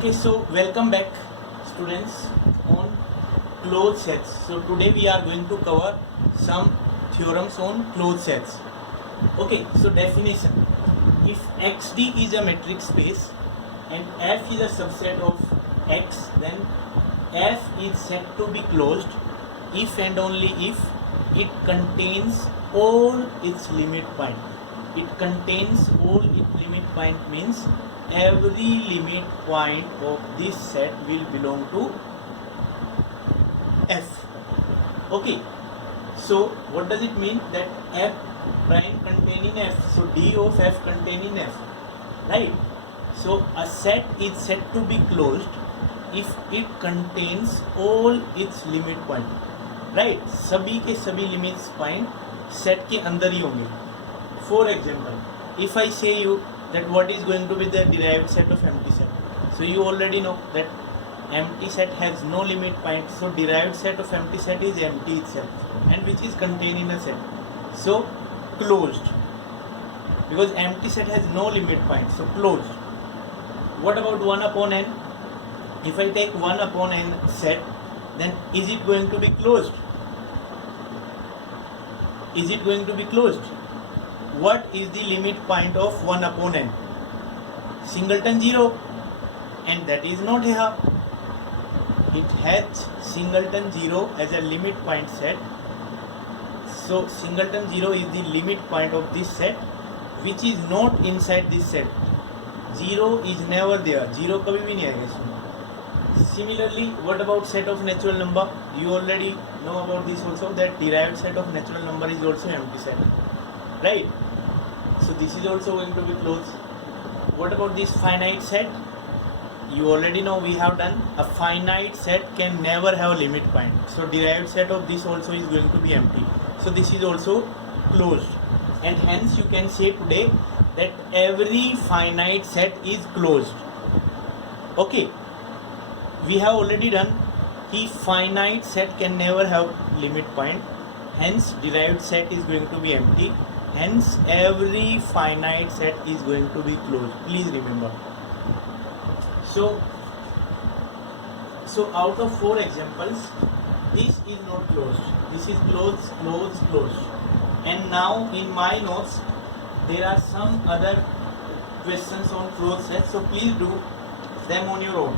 Okay, so welcome back students on closed sets. So today we are going to cover some theorems on closed sets. Okay, so definition. If XD is a metric space and F is a subset of X, then F is said to be closed if and only if it contains all its limit point. It contains all its limit point means every limit point of this set will belong to F. Okay, so what does it mean that F prime containing F? So D of F containing F, right? So a set is said to be closed if it contains all its limit point, right? सभी के सभी limits point set के अंदर ही होंगे. For example, if I say you that what is going to be the derived set of empty set, so you already know that empty set has no limit point, so derived set of empty set is empty itself and which is contained in a set, so closed, because empty set has no limit point, so closed. What about 1 upon n? If I take 1 upon n set, then is it going to be closed? Is it going to be closed? What is the limit point of 1 upon n? Singleton 0, and that is not here. It has singleton 0 as a limit point set. So singleton 0 is the limit point of this set, which is not inside this set. 0 is never there. 0 कभी भी नहीं आएगा इसमें. Similarly, what about set of natural number? You already know about this also, that derived set of natural number is also empty set, right? So this is also going to be closed. What about this finite set? You already know, we have done a finite set can never have limit point. So derived set of this also is going to be empty. So this is also closed. And hence you can say today that every finite set is closed. Okay. We have already done the finite set can never have limit point. Hence derived set is going to be empty. Hence every finite set is going to be closed. Please remember. So out of 4 examples, this is not closed. This is closed, closed, closed. And now in my notes, there are some other questions on closed sets. So please do them on your own.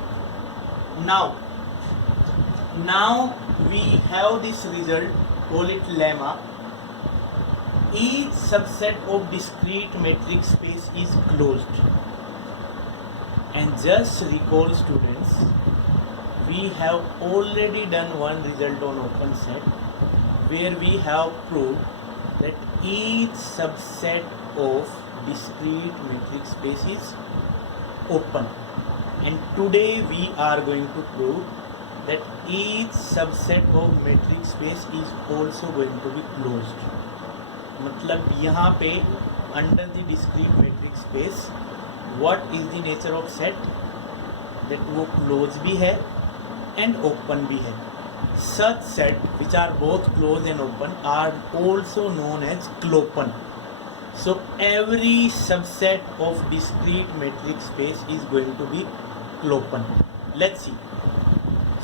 Now we have this result, call it lemma. Each subset of discrete metric space is closed. And just recall students, we have already done one result on open set where we have proved that each subset of discrete metric space is open. And today we are going to prove that each subset of metric space is also going to be closed. मतलब यहाँ पे under the discrete metric space, what is the nature of set? that वो close भी है and open भी है. Such set which are both closed and open are also known as clopen. So every subset of discrete metric space is going to be clopen. Let's see.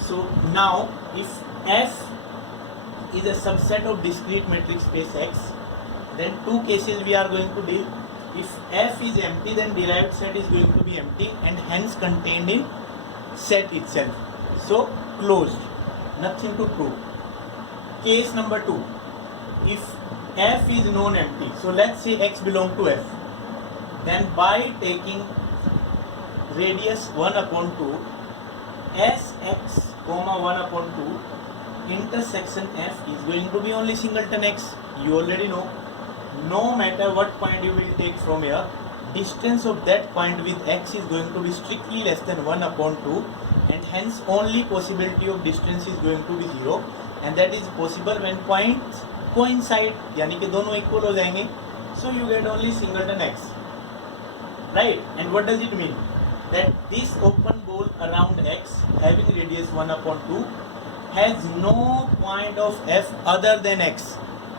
So now if F is a subset of discrete metric space X, then two cases we are going to deal. If F is empty, then derived set is going to be empty and hence contained in set itself. So closed. Nothing to prove. Case number 2. If F is non-empty, so let's say X belongs to F, then by taking radius 1 upon 2, Sx, 1 upon 2, intersection F is going to be only singleton X. You already know. No matter what point you will take from here, distance of that point with X is going to be strictly less than 1 upon 2, and hence only possibility of distance is going to be 0, and that is possible when points coincide, यानी कि दोनों equal हो जाएंगे. So you get only singleton X, right? And what does it mean? That this open ball around X having radius 1 upon 2 has no point of F other than X,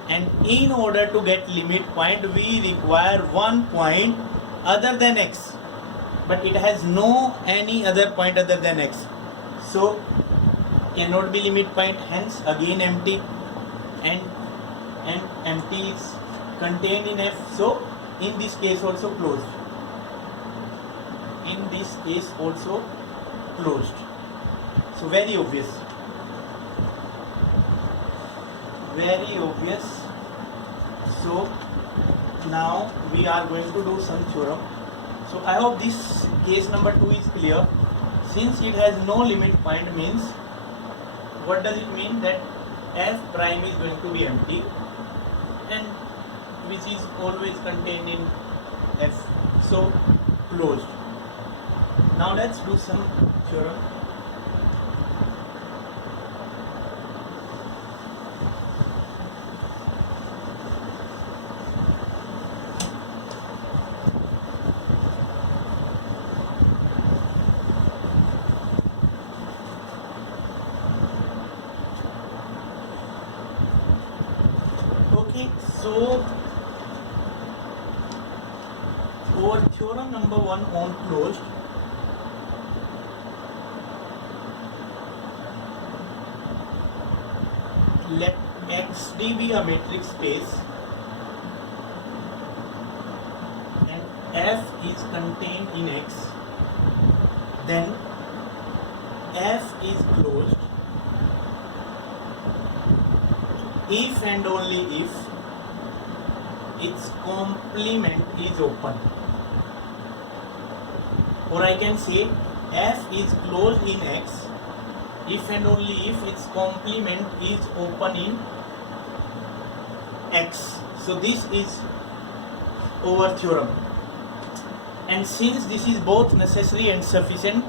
and in order to get limit point we require one point other than X. but it has no any other point other than x, so cannot be limit point, hence again empty, and empty is contained in f, so in this case also closed, in this case also closed. So very obvious, very obvious. So now we are going to do some theorem. So I hope this case number 2 is clear. Since it has no limit point, means what does it mean? That f prime is going to be empty, and which is always contained in f, so closed. Now let's do some theorem. So for theorem number 1 on closed, let XD be a metric space and F is contained in X, then F is closed if and only if its complement is open. Or I can say f is closed in X if and only if its complement is open in X. So this is our theorem, and since this is both necessary and sufficient,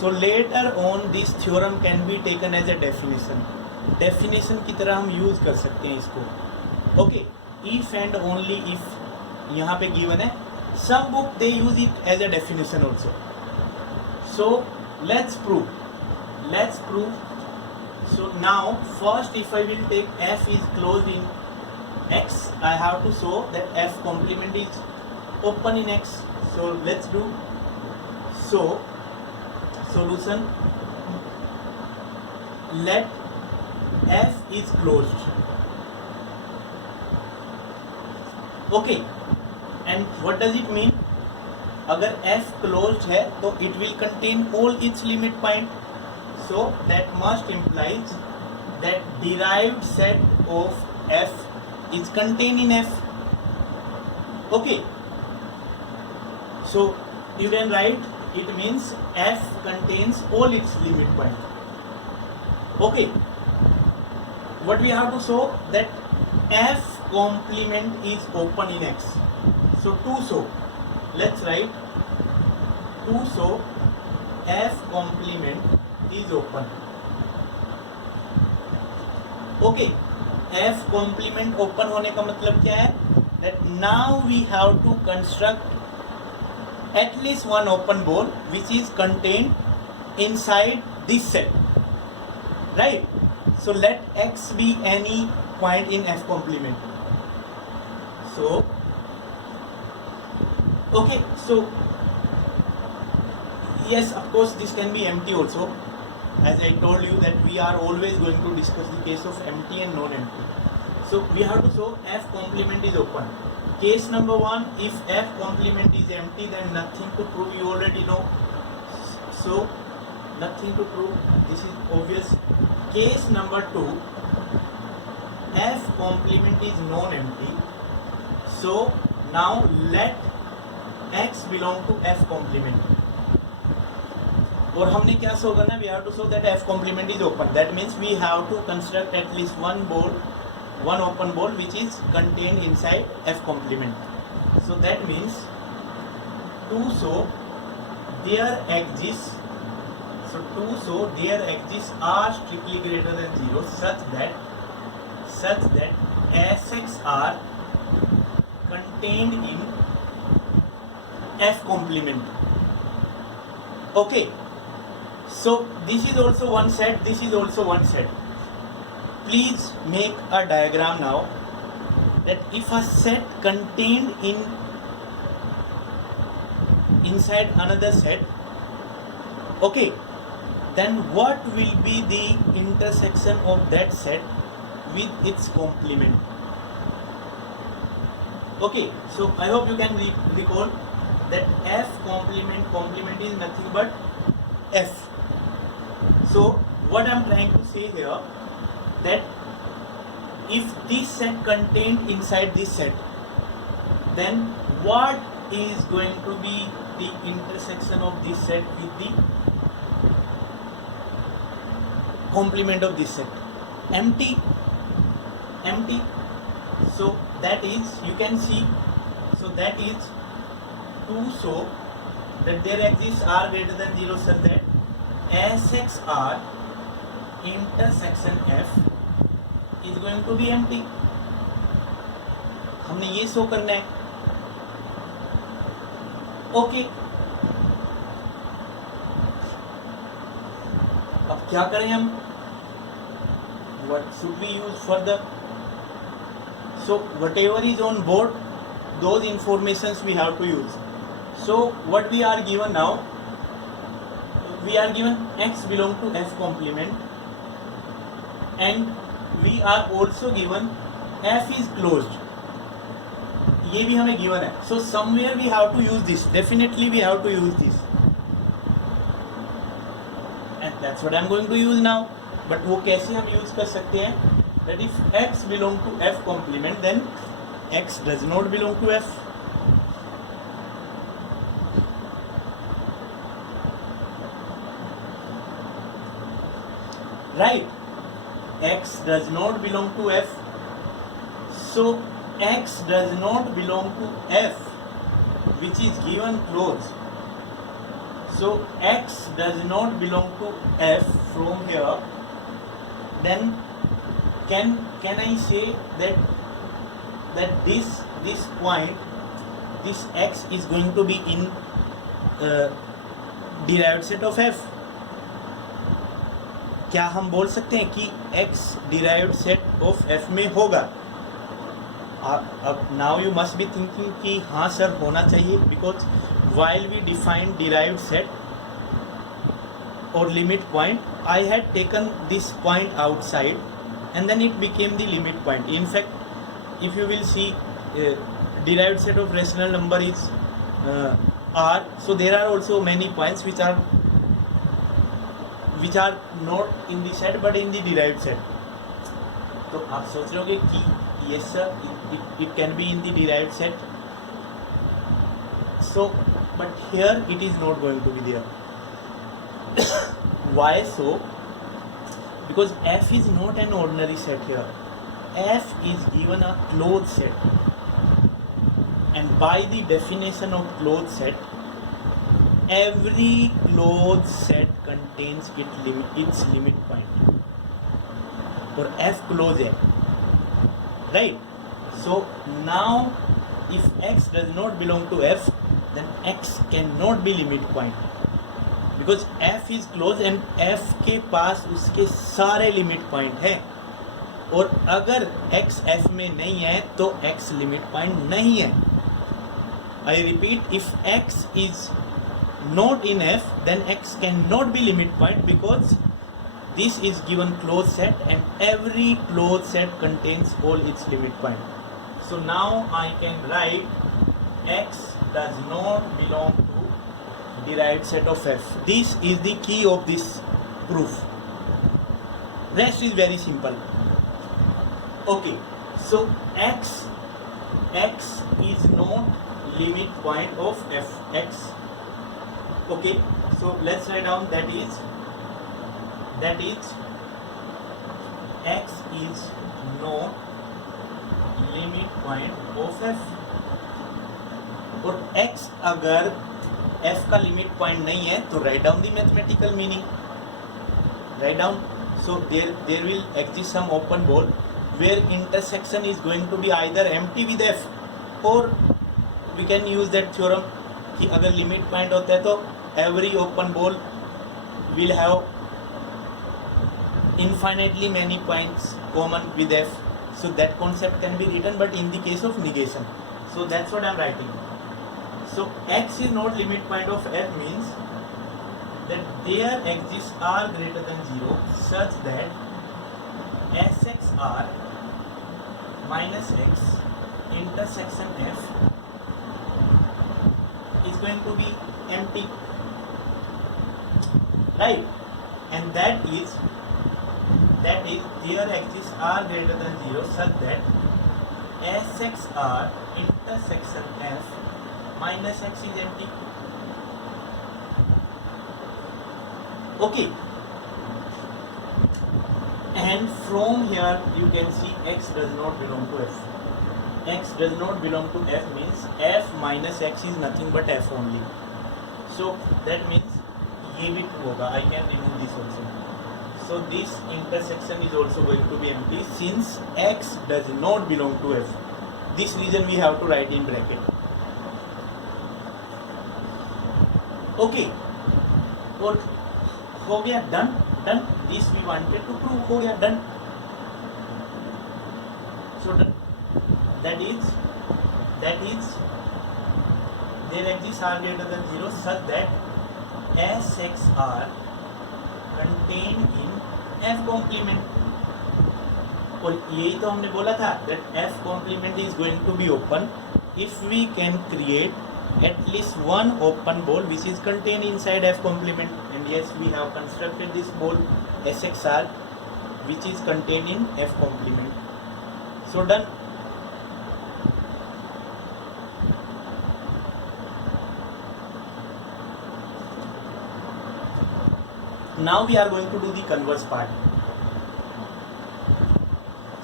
so later on this theorem can be taken as a definition. Definition की तरह हम use कर सकते हैं इसको. Okay, if and only if यहाँ पे given है. Some book they use it as a definition also. So let's prove. So now first if I will take f is closed in x, I have to show that f complement is open in x. So let's do. So solution, let f is closed. Okay, and what does it mean? अगर f closed है तो it will contain all its limit point, so that must implies that derived set of f is contained in f. Okay, so you can write it means f contains all its limit point. Okay, what we have to show that f complement is open in X. So to show, let's write to show f complement is open. Okay, f complement open होने का मतलब क्या है? That now we have to construct at least one open ball which is contained inside this set, right? So let x be any point in f complement. So okay, so yes, of course this can be empty also, as I told you that we are always going to discuss the case of empty and non-empty. So we have to show f complement is open. Case number 1, if f complement is empty, then nothing to prove, you already know. So nothing to prove, this is obvious. Case number 2, f complement is non-empty. So now let x belong to f complement. और हमने क्या show करना है? We have to show that f complement is open. That means we have to construct at least one open ball which is contained inside f complement. So that means to show there exists. So to show there exists are strictly greater than 0 such that Sx are contained in f complement. Okay, so this is also one set, this is also one set. Please make a diagram now that if a set contained inside another set, okay, then what will be the intersection of that set with its complement? Okay, so I hope you can recall that F complement is nothing but F. So what I am trying to say here, that if this set contained inside this set, then what is going to be the intersection of this set with the complement of this set? Empty. So that is, you can see, so that is to show that there exists R greater than 0 such that SXR intersection F is going to be empty. हमने ये show करना है. Okay, अब क्या करें हम? What should we use further? So whatever is on board, those informations we have to use. So what we are given now, we are given X belong to F complement, and we are also given F is closed. ये भी हमें given है. So somewhere we have to use this. Definitely we have to use this, and that's what I'm going to use now. But वो कैसे हम use कर सकते हैं? That if X belong to F complement, then X does not belong to F. Right? X does not belong to F. So X does not belong to F, which is given closed. So X does not belong to F from here. Then can I say that this point, this X is going to be in derived set of F? क्या हम बोल सकते हैं कि X derived set of F में होगा? अब now you must be thinking कि हाँ सर होना चाहिए, because while we define derived set or limit point, I had taken this point outside and then it became the limit point. In fact, if you will see, derived set of rational number is R, so there are also many points which are not in the set but in the derived set. तो आप सोच रहे होंगे कि yes sir, it can be in the derived set. So but here it is not going to be there. Why so? Because F is not an ordinary set here. F is given a closed set, and by the definition of closed set, every closed set contains its limit point. और F closed है, right? So now if X does not belong to F, then X cannot be limit point, because F is closed and F के पास उसके सारे limit point हैं, और अगर X F में नहीं है तो X लिमिट पॉइंट नहीं है. I repeat, if X is not in F, then X cannot be limit point, because this is given closed set and every closed set contains all its limit point. So now I can write X does not belong to derived set of F. This is the key of this proof. Rest is very simple. Okay, so X is not limit point of F. X. Okay, so let's write down that is X is not limit point of F. और X अगर F का limit point नहीं है तो write down the mathematical meaning. Write down. So there will exist some open ball where intersection is going to be either empty with F, or we can use that theorem कि अगर limit point होता है तो every open ball will have infinitely many points common with F. So that concept can be written, but in the case of negation. So that's what I'm writing. So x is not limit point of f means that there exists r greater than 0 such that sxr minus x intersection f is going to be empty, right? And that is there exists r greater than 0 such that sxr intersection f minus x is empty. Okay, and from here you can see x does not belong to f. X does not belong to f means f minus x is nothing but f only. So that means ये भी true होगा. I can remove this also. So this intersection is also going to be empty since x does not belong to f. This reason we have to write in bracket. Okay, और हो गया done. This we wanted to prove, हो गया done. So done. That is there exists r greater than 0 such that sxr contained in f complement. और यही तो हमने बोला था that f complement is going to be open if we can create at least one open ball which is contained inside f complement. And yes, we have constructed this ball sxr which is contained in f complement. So done. Now we are going to do the converse part.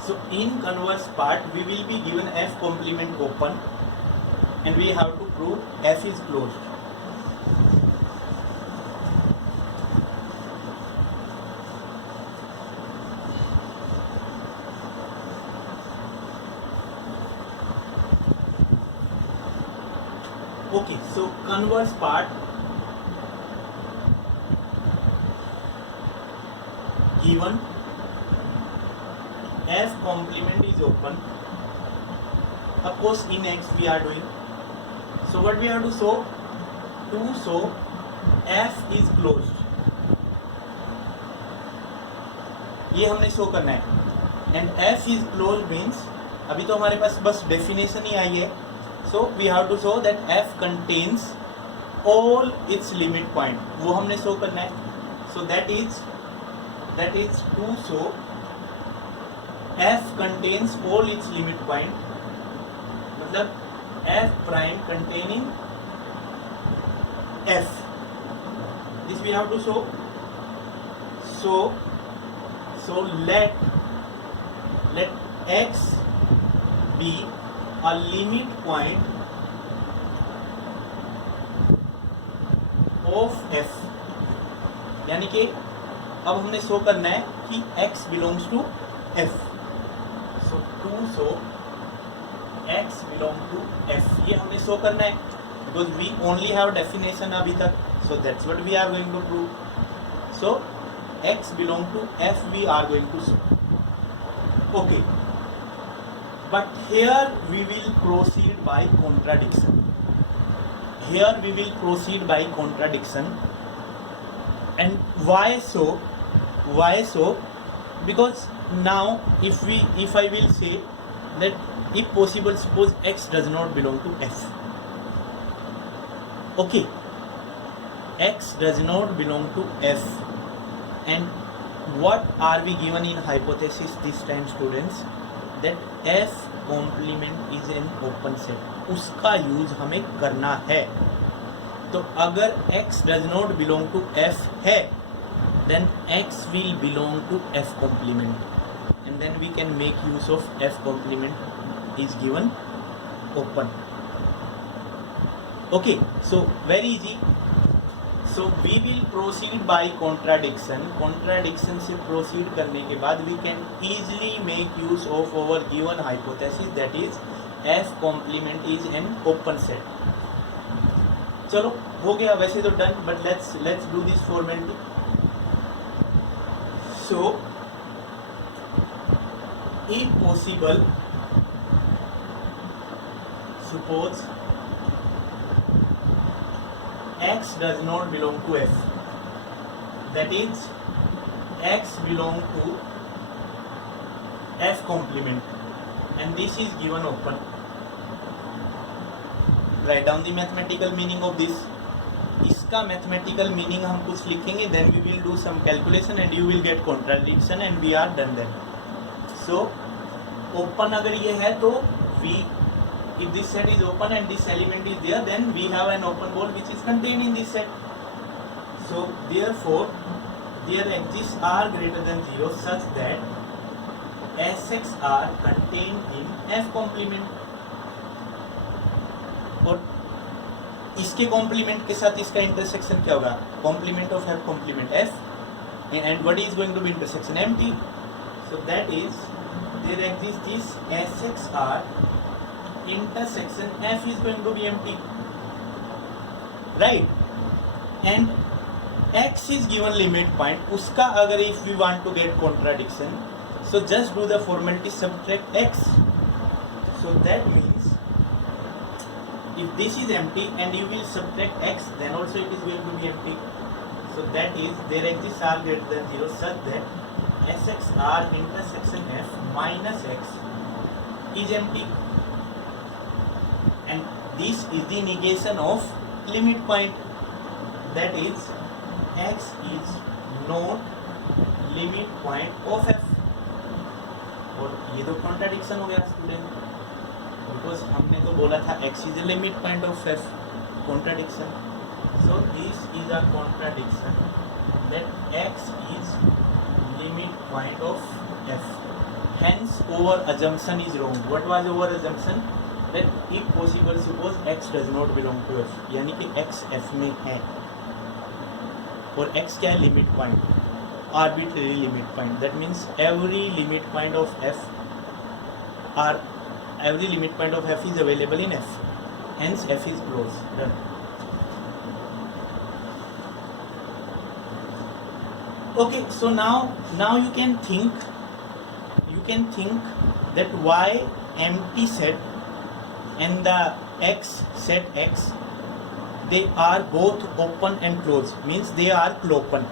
So in converse part we will be given f complement open and we have to prove f is closed. Okay, so converse part, given f complement is open, of course in x we are doing. So what we have to show? To show f is closed. ये हमने show करना है. And f is closed means अभी तो हमारे पास बस definition ही आई है. So we have to show that f contains all its limit point. वो हमने शो करना है. So that is to show f contains all its limit point. मतलब f prime containing f. This we have to show. So let x be a limit point of f. यानी कि अब हमने show करना है कि x belongs to f. So to show x belong to f, ये हमने शो करना है because we only have definition अभी तक. So that's what we are going to prove. So x belong to f we are going to show. Okay, but here we will proceed by contradiction. Here we will proceed by contradiction. And why so? Because now if I will say that if possible suppose x does not belong to f. Okay, x does not belong to f, and what are we given in hypothesis this time, students? That f complement is an open set. उसका use हमें करना है. तो अगर x does not belong to f है, then x will belong to f complement, and then we can make use of f complement is given open. Okay, so very easy. So we will proceed by contradiction. Contradiction से proceed करने के बाद we can easily make use of our given hypothesis, that is f complement is an open set. चलो हो गया वैसे तो done, but let's do this formality. So if possible, suppose x does not belong to F. That is, x belong to F complement, and this is given open. Write down the mathematical meaning of this. इसका mathematical meaning हम कुछ लिखेंगे, then we will do some calculation and you will get contradiction and we are done then. So open अगर ये है तो we, if this set is open and this element is there, then we have an open ball which is contained in this set. So therefore their edges are greater than 0 such that Sx are contained in F complement. और इसके complement के साथ इसका intersection क्या होगा? Complement of F complement F, and what is going to be intersection? Empty. So that is, there exists this Sxr intersection F is going to be empty, right? And x is given limit point. उसका अगर if we want to get contradiction, so just do the formality, subtract x. So that means if this is empty and you will subtract x, then also it is going to be empty. So that is, there exists r greater than 0 such that Sxr intersection F minus x is empty, and this is the negation of limit point. That is, x is not limit point of F. और ये तो contradiction हो गया student, because हमने तो बोला था x is a limit point of F. Contradiction. So this is a contradiction, that x is limit point of F. Hence our assumption is wrong. What was our assumption? That if possible suppose x does not belong to F, यानी कि x F में है और x क्या है? Limit point, arbitrary limit point. That means every limit point of F is available in F. Hence F is closed. Done. Okay, so now you can think that why empty set and the x set x, they are both open and closed, means they are open.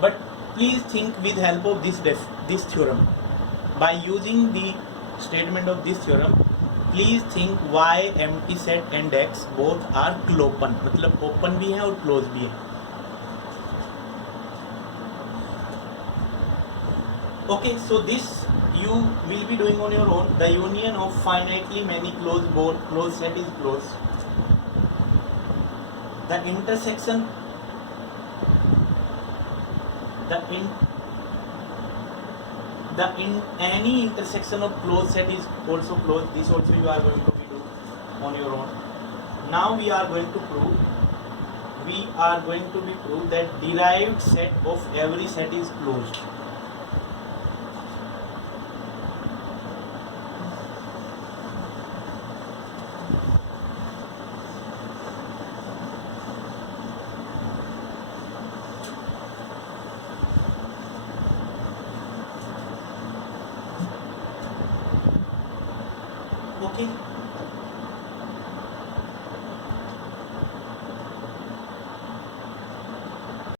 But please think with help of this theorem. By using the statement of this theorem, please think why empty set and x both are open. मतलब open भी है और close भी है. Okay, so this you will be doing on your own. The union of finitely many closed set is closed. The intersection, any intersection of closed set is also closed. This also you are going to be doing on your own. Now we are going to prove that derived set of every set is closed. Okay.